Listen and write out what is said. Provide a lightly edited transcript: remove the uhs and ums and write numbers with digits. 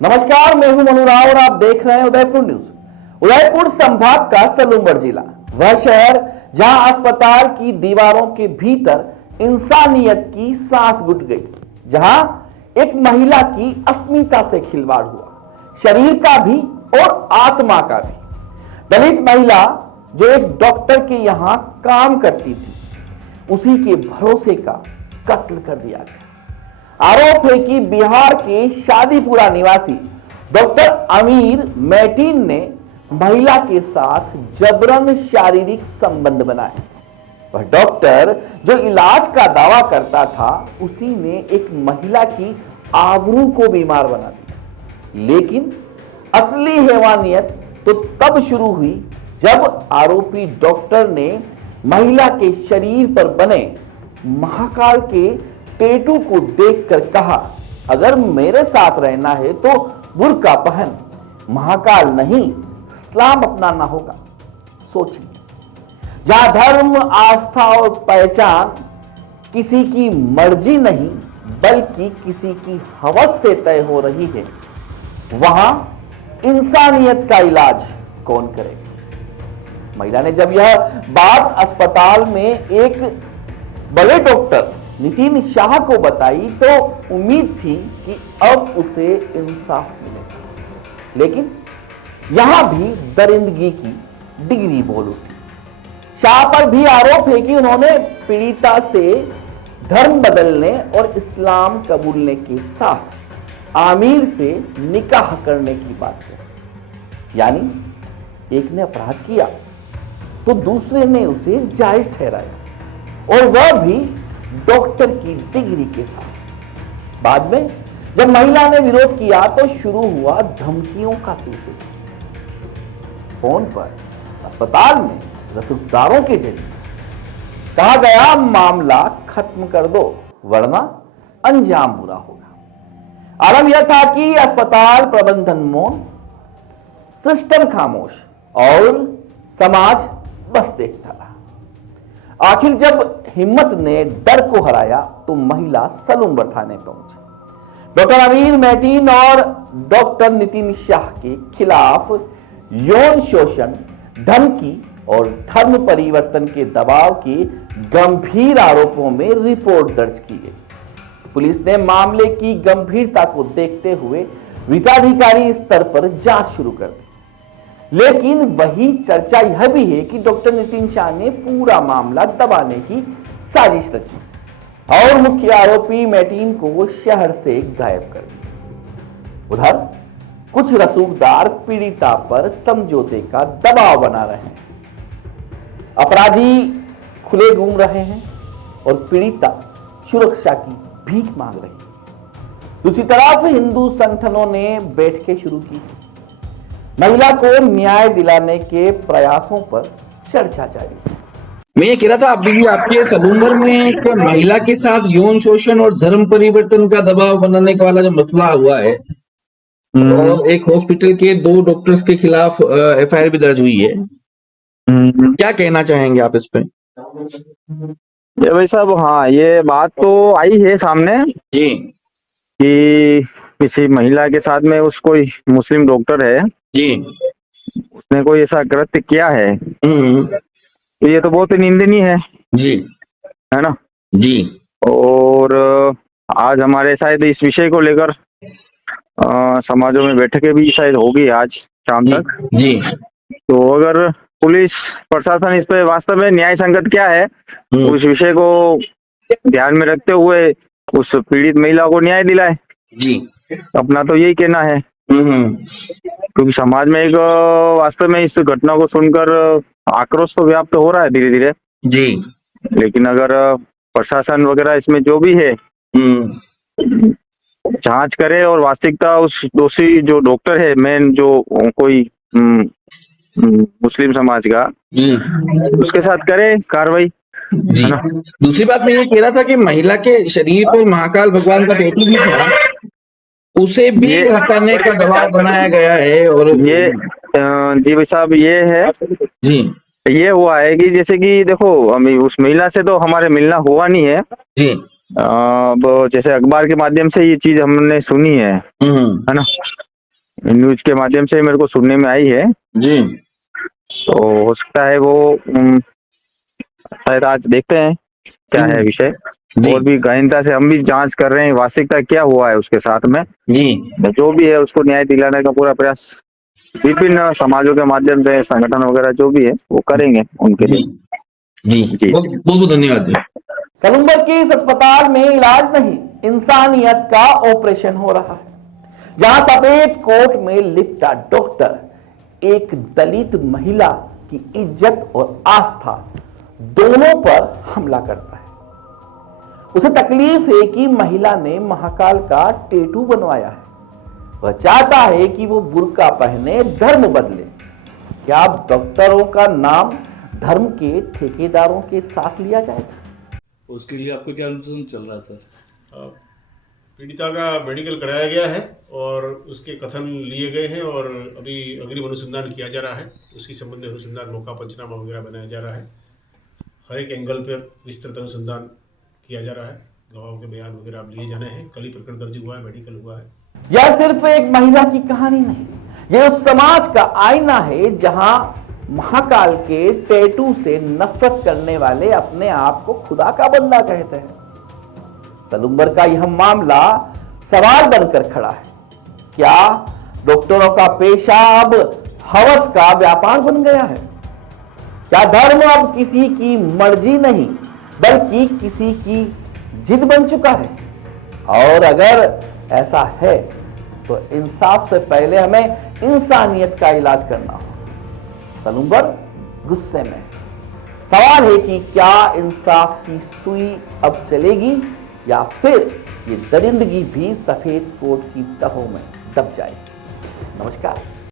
नमस्कार, मैं हूं मनु राव और आप देख रहे हैं उदयपुर न्यूज। उदयपुर संभाग का सलूमगढ़ जिला, वह शहर जहां अस्पताल की दीवारों के भीतर इंसानियत की सांस घुट गई, जहां एक महिला की अस्मिता से खिलवाड़ हुआ, शरीर का भी और आत्मा का भी। दलित महिला जो एक डॉक्टर के यहां काम करती थी, उसी के भरोसे का कत्ल कर दिया गया। आरोप है कि बिहार के शादीपुरा निवासी डॉक्टर अमीर मैटीन ने महिला के साथ जबरन शारीरिक संबंध बनाए। वह डॉक्टर जो इलाज का दावा करता था, उसी ने एक महिला की आबरू को बीमार बना दिया। लेकिन असली हैवानियत तो तब शुरू हुई जब आरोपी डॉक्टर ने महिला के शरीर पर बने महाकाल के टेटू को देखकर कहा, अगर मेरे साथ रहना है तो बुर्का पहन, महाकाल नहीं इस्लाम अपनाना होगा। सोचिए, जहां धर्म, आस्था और पहचान किसी की मर्जी नहीं बल्कि किसी की हवस से तय हो रही है, वहां इंसानियत का इलाज कौन करेगा? महिला ने जब यह बात अस्पताल में एक बड़े डॉक्टर नितिन शाह को बताई तो उम्मीद थी कि अब उसे इंसाफ मिलेगा, लेकिन यहां भी दरिंदगी की डिग्री बोल उठी। शाह पर भी आरोप है कि उन्होंने पीड़िता से धर्म बदलने और इस्लाम कबूलने के साथ आमिर से निकाह करने की बात कही। यानी एक ने अपराध किया तो दूसरे ने उसे जायज ठहराया, और वह भी डॉक्टर की डिग्री के साथ। बाद में जब महिला ने विरोध किया तो शुरू हुआ धमकियों का सिलसिला। फोन पर, अस्पताल में, रसूखदारों के जरिए कहा गया, मामला खत्म कर दो वरना अंजाम बुरा होगा। आलम यह था कि अस्पताल प्रबंधन मौन, सिस्टम खामोश और समाज बस देखता रहा। आखिर जब हिम्मत ने डर को हराया तो महिला सलूमगढ़ थाने पहुंची। डॉक्टर अमीर मैटीन और डॉक्टर नितिन शाह के खिलाफ यौन शोषण, धमकी और धर्म परिवर्तन के दबाव के गंभीर आरोपों में रिपोर्ट दर्ज की गई। पुलिस ने मामले की गंभीरता को देखते हुए विकाधिकारी स्तर पर जांच शुरू कर दी। लेकिन वही चर्चा यह भी है कि डॉक्टर नितिन शाह ने पूरा मामला दबाने की साजिश रची और मुख्य आरोपी मैटीन को शहर से गायब कर दिया। उधर कुछ रसूखदार पीड़िता पर समझौते का दबाव बना रहे हैं। अपराधी खुले घूम रहे हैं और पीड़िता सुरक्षा की भीख मांग रही है। दूसरी तरफ हिंदू संगठनों ने बैठकें शुरू की। महिला को न्याय दिलाने के प्रयासों पर चर्चा जारी है। मैं ये कह रहा था, अभी आपके सलूमगढ़ में एक महिला के साथ यौन शोषण और धर्म परिवर्तन का दबाव बनाने का वाला जो मसला हुआ है, और एक हॉस्पिटल के 2 डॉक्टर्स के खिलाफ एफआईआर भी दर्ज हुई है, क्या कहना चाहेंगे आप इस पे? ये भाई साहब, हाँ, ये बात तो आई है सामने जी कि किसी महिला के साथ में कोई मुस्लिम डॉक्टर है जी, उसने कोई ऐसा कृत्य किया है। तो ये तो बहुत ही निंदनीय है जी, है ना। जी, और आज हमारे शायद इस विषय को लेकर समाजों में बैठकें भी शायद होगी आज शाम तक। जी, तो अगर पुलिस प्रशासन इस पे वास्तव में न्याय संगत क्या है, उस विषय को ध्यान में रखते हुए उस पीड़ित महिला को न्याय दिलाए, जी, अपना तो यही कहना है। क्योंकि समाज में एक वास्तव में इस घटना को सुनकर आक्रोश तो व्याप्त हो रहा है धीरे धीरे जी, लेकिन अगर प्रशासन वगैरह इसमें जो भी है जांच करे और वास्तविकता उस दोषी जो डॉक्टर है, मेन जो कोई मुस्लिम समाज का, उसके साथ करे कार्रवाई। जी। दूसरी बात मैं ये कह रहा था कि महिला के शरीर पर महाकाल भगवान का टैटू भी था, उसे भी हटाने का दबाव बनाया गया है। और ये जी भाई साहब, ये है जी, ये हुआ है कि जैसे कि देखो, उस महिला से तो हमारे मिलना हुआ नहीं है जी, अब जैसे अखबार के माध्यम से ये चीज हमने सुनी है ना। न्यूज के माध्यम से मेरे को सुनने में आई है, जी तो हो सकता है वो शायद आज देखते हैं क्या है विषय। जी और भी गहनता से हम भी जांच कर रहे हैं वास्तविकता क्या हुआ है उसके साथ में। जी जो भी है उसको न्याय दिलाने का पूरा प्रयास विभिन्न समाजों के माध्यम से, संगठन वगैरह जो भी है वो करेंगे उनके जी लिए। जी जी। बहुत बहुत धन्यवाद जी। सलूम्बर के इस अस्पताल में इलाज नहीं, इंसानियत का ऑपरेशन हो रहा है, जहां सफेद कोट में लिपटा डॉक्टर एक दलित महिला की इज्जत और आस्था दोनों पर हमला करता है। उसे तकलीफ है कि महिला ने महाकाल का टैटू बनवाया है। वह चाहता है कि वो बुर्का पहने, धर्म बदले। क्या अब डॉक्टरों का नाम धर्म के ठेकेदारों के साथ लिया जाएगा? उसके लिए आपका क्या अनुसंधान चल रहा है सर? पीड़िता का मेडिकल कराया गया है और उसके कथन लिए गए हैं और अभी अग्रिम अनुसंधान किया जा रहा है। उसकी संबंधी अनुसंधान मौका पंचनामा वगैरह बनाया जा रहा है। हर एक एंगल पर विस्तृत अनुसंधान किया जा रहा है। गवाहों के बयान वगैरह अब लिए जाने हैं। कल ही प्रकरण दर्ज हुआ है, मेडिकल हुआ है। यह सिर्फ एक महिला की कहानी नहीं, यह उस समाज का आईना है जहां महाकाल के टैटू से नफरत करने वाले अपने आप को खुदा का बंदा कहते हैं। सलूम्बर का यह मामला सवाल बनकर खड़ा है। क्या डॉक्टरों का पेशा अब हवस का व्यापार बन गया है? क्या धर्म अब किसी की मर्जी नहीं बल्कि किसी की जिद बन चुका है? और अगर ऐसा है तो इंसाफ से पहले हमें इंसानियत का इलाज करना होगा। सलूम्बर गुस्से में। सवाल है कि क्या इंसाफ की सुई अब चलेगी या फिर ये दरिंदगी भी सफेद कोट की तहों में दब जाएगी। नमस्कार।